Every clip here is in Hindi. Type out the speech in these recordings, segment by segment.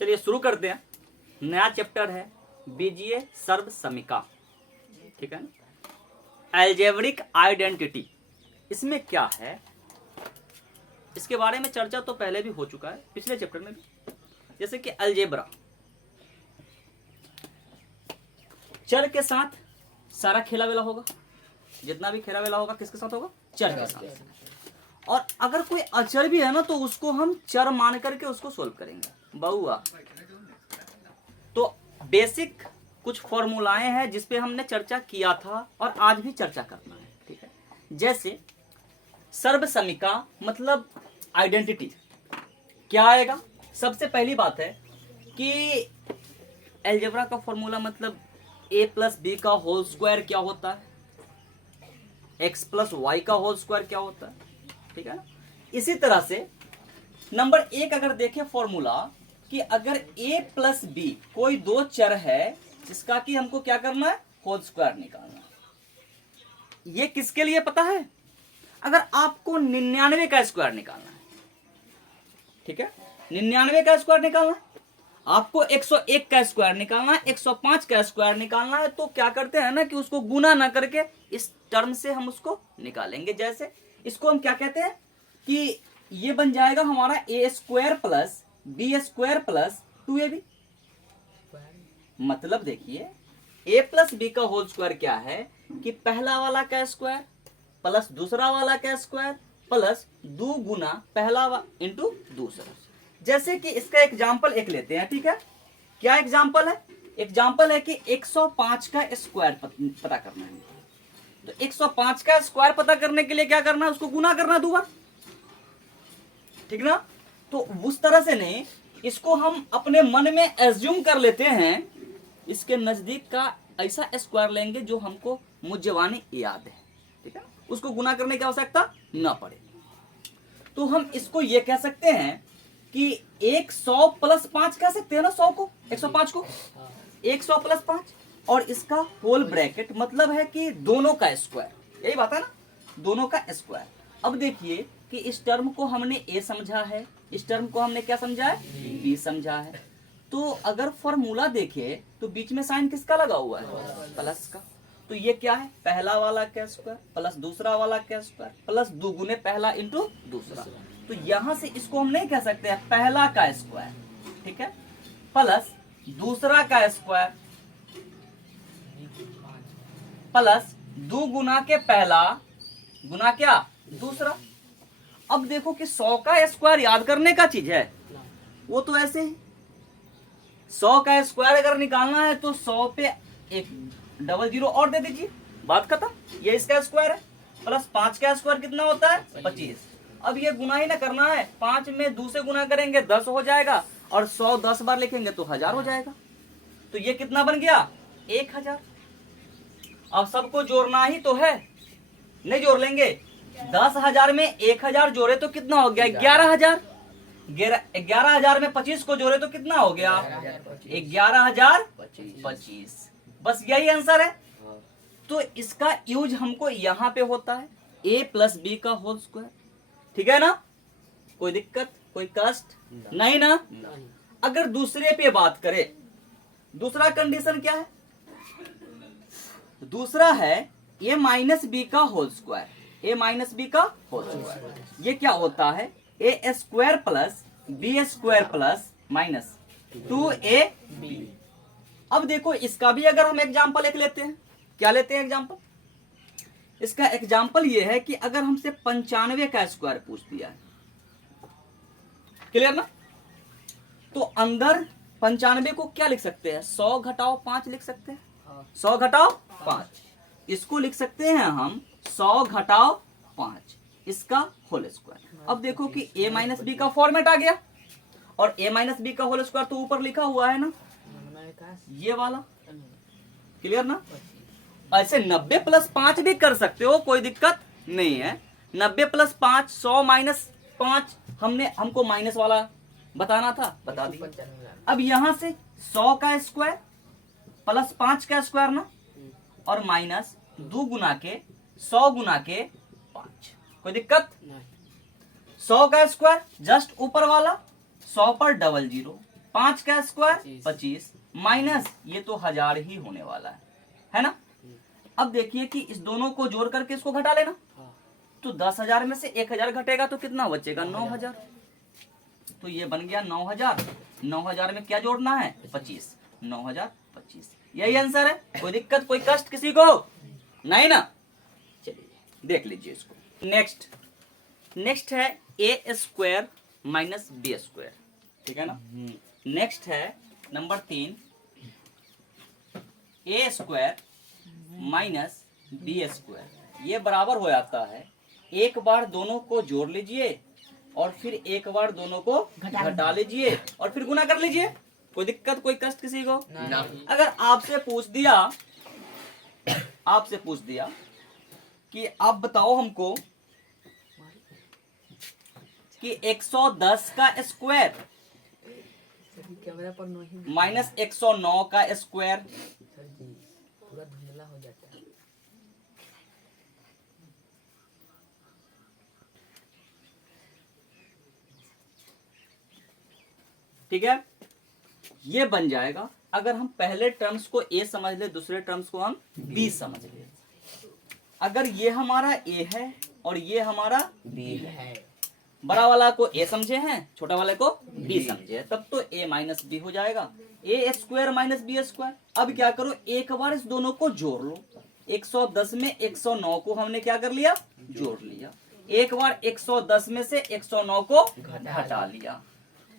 चलिए शुरू करते हैं। नया चैप्टर है बीजीय सर्व समीका, ठीक है ना। एल्जेब्रिक आइडेंटिटी, इसमें क्या है, इसके बारे में चर्चा तो पहले भी हो चुका है, पिछले चैप्टर में भी। जैसे कि अलजेब्रा, चर के साथ सारा खेला वेला होगा, जितना भी खेला वेला होगा किसके साथ होगा, चर के साथ। और अगर कोई अचर भी है ना तो उसको हम चर मान करके उसको सोल्व करेंगे। बहुआ तो बेसिक कुछ फॉर्मूलाएं हैं जिसपे हमने चर्चा किया था और आज भी चर्चा करना है, ठीक है। जैसे सर्व समीका मतलब आइडेंटिटी क्या आएगा। सबसे पहली बात है कि अलजेब्रा का फॉर्मूला मतलब a प्लस बी का होल स्क्वायर क्या होता है, x प्लस वाई का होल स्क्वायर क्या होता है, ठीक है ना। इसी तरह से नंबर एक अगर देखें फॉर्मूला कि अगर a प्लस बी कोई दो चर है जिसका कि हमको क्या करना है, होल स्क्वायर निकालना है। ये किसके लिए पता है, अगर आपको 99 का स्क्वायर निकालना है, ठीक है, 99 का स्क्वायर निकालना है, आपको 101 का स्क्वायर निकालना है, 105 का स्क्वायर निकालना है, तो क्या करते हैं ना कि उसको गुना ना करके इस टर्म से हम उसको निकालेंगे। जैसे इसको हम क्या कहते हैं कि ये बन जाएगा हमारा A square plus B square plus 2ab। मतलब देखिए a प्लस बी का होल स्क्वायर क्या है कि पहला वाला का स्क्वायर प्लस दूसरा वाला का स्क्वायर प्लस 2 गुना पहला इंटू दूसरा। जैसे कि इसका एग्जाम्पल एक लेते हैं, ठीक है। क्या एग्जाम्पल है, एग्जाम्पल है कि 105 का स्क्वायर पता करना है। तो 105 का स्क्वायर पता करने के लिए क्या करना है, उसको गुना करना 2 बार, ठीक ना। तो उस तरह से नहीं, इसको हम अपने मन में एज्यूम कर लेते हैं, इसके नजदीक का ऐसा स्क्वायर लेंगे जो हमको मुझवानी याद है, ठीक है, उसको गुना करने की आवश्यकता ना पड़े। तो हम इसको ये कह सकते हैं कि 100 प्लस 5 कह सकते हैं ना, 100 को 105 को 100 प्लस 5 और इसका होल ब्रैकेट मतलब है कि दोनों का स्क्वायर, यही बात है ना, दोनों का स्क्वायर। अब देखिए कि इस टर्म को हमने a समझा है, इस टर्म को हमने क्या समझा है, b समझा है। तो अगर फॉर्मूला देखे तो बीच में साइन किसका लगा हुआ है, प्लस का। तो ये क्या है, पहला वाला का स्क्वायर प्लस दूसरा वाला का स्क्वायर प्लस 2 गुने पहला इंटू दूसरा। तो यहां से इसको हम नहीं कह सकते हैं पहला का स्क्वायर, ठीक है, प्लस दूसरा का स्क्वायर प्लस 2 गुना के पहला गुना क्या दूसरा। अब देखो कि 100 का स्क्वायर याद करने का चीज है, वो तो ऐसे ही 100 का स्क्वायर अगर निकालना है तो 100 पे एक डबल जीरो और दे दीजिए, बात खत्म। ये इसका स्क्वायर है प्लस 5 का स्क्वायर कितना होता है 25। अब ये गुना ही ना करना है, 5 में 2 से गुना करेंगे 10 हो जाएगा और 100 10 बार लिखेंगे तो 1000 हो जाएगा। तो ये कितना बन गया 1000। अब सबको जोड़ना ही तो है, नहीं जोड़ लेंगे, 10,000 में 1000 जोड़े तो कितना हो गया 11,000, 11,000 में 25 को जोड़े तो कितना हो गया 11,025। बस यही आंसर है। तो इसका यूज हमको यहां पे होता है a प्लस बी का होल स्क्वायर, ठीक है ना, कोई दिक्कत कोई कष्ट नहीं ना। अगर दूसरे पे बात करें, दूसरा कंडीशन क्या है, दूसरा है a माइनस बी का whole square, a minus B का होल स्क्वायर। ये क्या होता है a square plus B square plus minus 2ab। अब देखो इसका भी अगर हम एग्जांपल एक लेते हैं, क्या लेते हैं एग्जांपल, इसका एग्जांपल ये है कि अगर हमसे 95 का स्क्वायर पूछ दिया है, क्लियर ना, तो अंदर 95 को क्या लिख सकते हैं 100 घटाओ 5 लिख सकते हैं, 100 घटाओ 5, इसको लिख सकते हैं हम 100 घटाओ 5 इसका होल स्क्वायर। अब देखो कि a माइनस बी का फॉर्मेट आ गया और a माइनस बी का होल स्क्वायर तो ऊपर लिखा हुआ है ना, ये वाला, क्लियर ना। ऐसे 90 प्लस 5 भी कर सकते हो, कोई दिक्कत नहीं है। 90 प्लस 5 100 माइनस 5 हमको माइनस वाला बताना था, बता दिया। अब यहां से 100 का स्क्वायर प्लस 5 का स्क्वायर ना, और माइनस 2 गुना के 100 गुना के 5, कोई दिक्कत नहीं। 100 का स्क्वायर जस्ट ऊपर वाला 100 पर डबल जीरो 5 का स्क्वायर 25 माइनस ये तो 1000 ही होने वाला है ना। अब देखिए कि इस दोनों को जोड़ करके इसको घटा लेना, तो 10,000 में से 1,000 घटेगा तो कितना बचेगा 9,000। तो ये बन गया 9,000। 9,000 में क्या जोड़ना है 25, 9,025। यही आंसर है। कोई दिक्कत कोई कष्ट किसी को नहीं ना। चलिए देख लीजिए इसको। नेक्स्ट है A square minus B square, ठीक है ना। नेक्स्ट है नंबर 3 ए स्क्वायर माइनस बी स्क्वायर। ये बराबर हो जाता है, एक बार दोनों को जोड़ लीजिए और फिर एक बार दोनों को घटा लीजिए और फिर गुना कर लीजिए। कोई दिक्कत कोई कष्ट किसी को नहीं। अगर आपसे पूछ दिया कि आप बताओ हमको कि 110 का स्क्वायर माइनस 109 का स्क्वायर, पूरा धुंधला हो जाता है। ठीक है, ये बन जाएगा अगर हम पहले टर्म्स को ए समझ ले, दूसरे टर्म्स को हम बी समझ ले। अगर ये हमारा ए है और ये हमारा बी है, बड़ा वाला को ए समझे हैं, छोटा वाले को बी समझे, तब तो ए माइनस बी हो जाएगा। A square minus B square. अब क्या करो, एक बार इस दोनों को जोड़ लो। 110 में 109 को हमने क्या कर लिया, जोड़ लिया। एक बार 110 में से 109 को घटा लिया।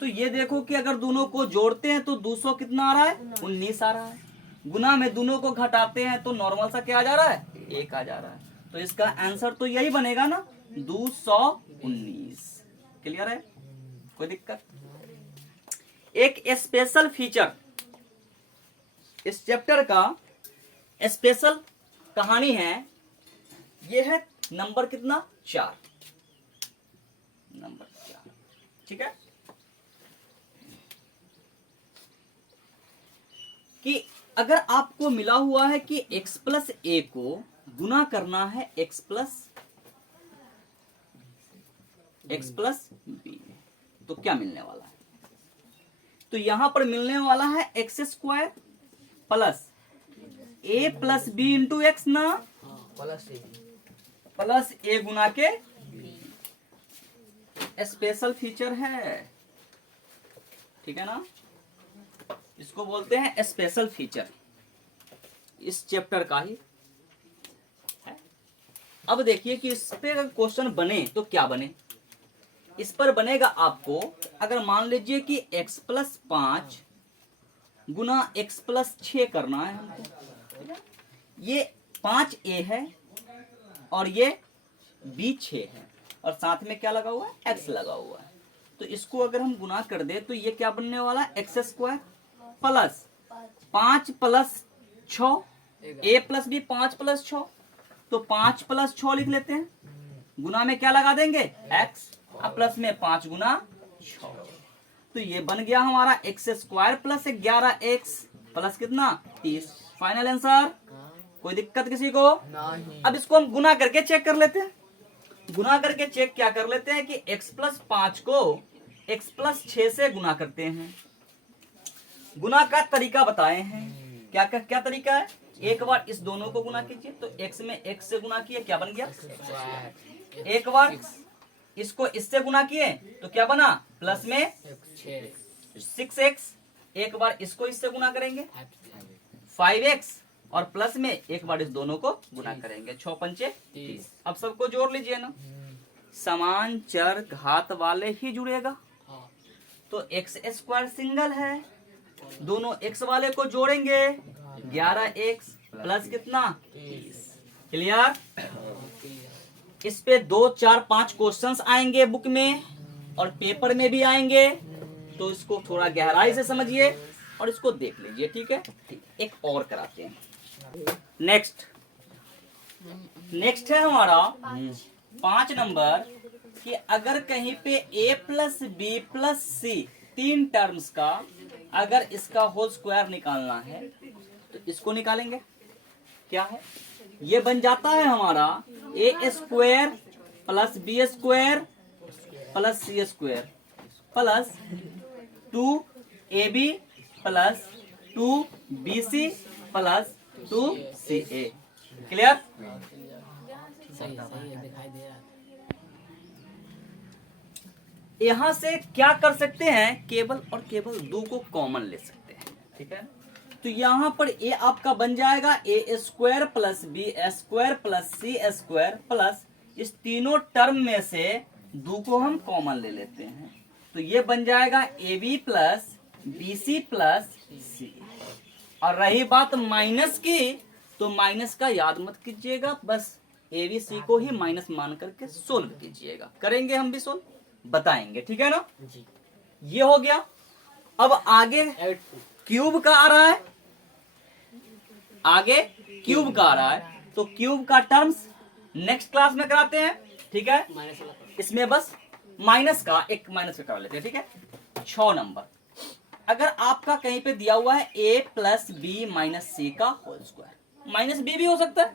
तो ये देखो कि अगर दोनों को जोड़ते हैं तो 200 कितना आ रहा है, 19 आ रहा है। गुना में दोनों को घटाते हैं तो नॉर्मल सा क्या आ जा रहा है, 1 आ जा रहा है। तो इसका आंसर तो यही बनेगा ना, 219। क्लियर है, कोई दिक्कत। एक स्पेशल फीचर इस चैप्टर का, स्पेशल कहानी है, ये है नंबर कितना 4, नंबर 4। ठीक है, कि अगर आपको मिला हुआ है कि x प्लस ए को गुना करना है x प्लस बी, तो क्या मिलने वाला है, तो यहां पर मिलने वाला है एक्स स्क्वायर प्लस ए प्लस बी इंटू एक्स ना, प्लस ए गुना के स्पेशल फीचर है। ठीक है ना, इसको बोलते हैं स्पेशल फीचर, इस चैप्टर का ही है। अब देखिए कि इस पे अगर क्वेश्चन बने तो क्या बने। इस पर बनेगा आपको, अगर मान लीजिए कि x प्लस 5 गुना x प्लस 6 करना है हमको। ये 5a है और ये b 6 है और साथ में क्या लगा हुआ है, x लगा हुआ है। तो इसको अगर हम गुना कर दे तो ये क्या बनने वाला है, X square plus 5 plus 6, a plus B 5 plus 6, तो 5 प्लस 6 लिख लेते हैं। गुना में क्या लगा देंगे, x, अब प्लस में 5 गुना 6, तो ये बन गया हमारा x square plus 11x plus कितना 30। फाइनल आंसर, कोई दिक्कत किसी को नहीं। अब इसको हम गुना करके चेक कर लेते हैं। गुना करके चेक क्या कर लेते हैं कि x प्लस 5 को x प्लस 6 से गुना करते हैं। गुना का तरीका बताए हैं, क्या तरीका है, एक बार इस दोनों को गुना कीजिए, तो x में x से गुना किए क्या बन गया, एक बार इसको इससे गुना किए तो क्या बना, प्लस में 6x, एक बार इसको इससे गुना करेंगे 5x और प्लस में एक बार इस दोनों को गुना करेंगे, 6 पंचे 30। अब सबको जोड़ लीजिए ना, समान चर घात वाले ही जुड़ेगा। तो एक्स स्क्वायर सिंगल है, दोनों x वाले को जोड़ेंगे 11x प्लस कितना 30। क्लियर। इस पे 2 4 5 क्वेश्चंस आएंगे बुक में और पेपर में भी आएंगे, तो इसको थोड़ा गहराई से समझिए और इसको देख लीजिए। ठीक है, एक और कराते हैं। नेक्स्ट है हमारा 5 नंबर, कि अगर कहीं पे a plus B plus C 3 terms का अगर इसका होल स्क्वायर निकालना है तो इसको निकालेंगे। क्या है, ये बन जाता है हमारा A square plus B square plus C square plus 2 AB plus 2BC plus 2CA। Clear? सही है, दिखाई दे रहा है। यहां से क्या कर सकते हैं, केवल और केवल 2 को कॉमन ले सकते हैं। ठीक है, तो यहां पर ए आपका बन जाएगा A square plus B square plus C square plus इस तीनों टर्म में से 2 को हम कॉमन ले लेते हैं, तो ये बन जाएगा A B plus B C plus C. और रही बात माइनस की, तो माइनस का याद मत कीजिएगा, बस ए बी सी को ही माइनस मान करके सोल्व कीजिएगा। करेंगे हम भी सोल्व, बताएंगे। ठीक है ना, जी। ये हो गया। अब आगे 8 क्यूब का आ रहा है, आगे क्यूब का आ रहा है, तो क्यूब का टर्म्स नेक्स्ट क्लास में कराते हैं। ठीक है, माइनस वाला इसमें बस माइनस का एक माइनस का करा लेते हैं। ठीक है, 6 नंबर। अगर आपका कहीं पे दिया हुआ है a plus B minus C का होल स्क्वायर, माइनस बी भी हो सकता है,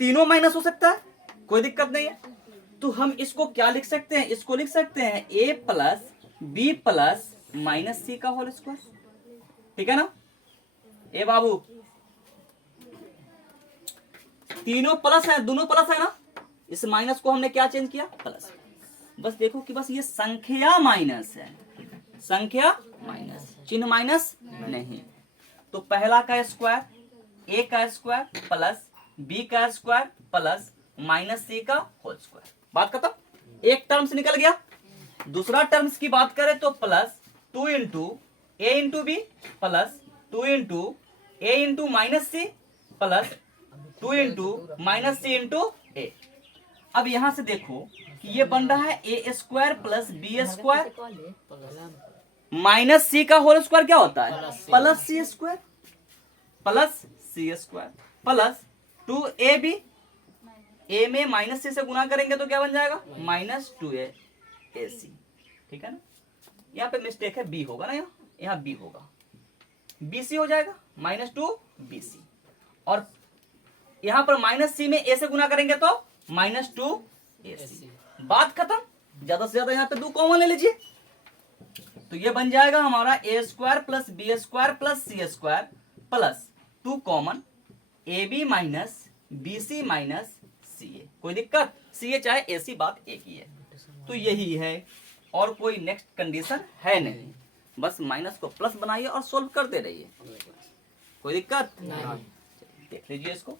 तीनों माइनस हो सकता है, कोई दिक्कत नहीं है। तो हम इसको क्या लिख सकते हैं, इसको लिख सकते हैं a plus B plus minus C का होल स्क्वायर। ठीक है ना, ए बाबू तीनों प्लस है, दोनों प्लस है ना, इस माइनस को हमने क्या चेंज किया, प्लस। बस देखो कि बस ये संख्या माइनस है, संख्या माइनस, चिन्ह माइनस नहीं। तो पहला का स्क्वायर ए का स्क्वायर प्लस बी का स्क्वायर प्लस माइनस सी का होल स्क्वायर, बात खत्म। एक टर्म्स निकल गया। दूसरा टर्म्स की बात करें तो plus 2 into A into B plus 2 into A into minus C plus 2 into minus C into A. अब यहां से देखो कि ये बन रहा है A square plus B square minus C का होल स्क्वायर क्या होता है, plus C square plus C square plus 2ab, A में माइनस सी से गुना करेंगे तो क्या बन जाएगा, माइनस 2ac। ठीक है ना, यहाँ पे मिस्टेक है, बी होगा ना, यहाँ बी होगा, bc हो जाएगा माइनस 2bc। और यहां पर माइनस सी में ए से गुना करेंगे तो माइनस 2ac। बात खत्म। ज्यादा से ज्यादा यहाँ पे 2 कॉमन ले लीजिए, तो ये बन जाएगा हमारा A square plus B square plus C square plus 2 common A B minus B C minus C A. कोई दिक्कत, सी ए चाहे ए सी, बात एक ही है। तो यही है, और कोई नेक्स्ट कंडीशन है नहीं, बस माइनस को प्लस बनाइए और सोल्व करते रहिए। कोई दिक्कत, देख लीजिए इसको।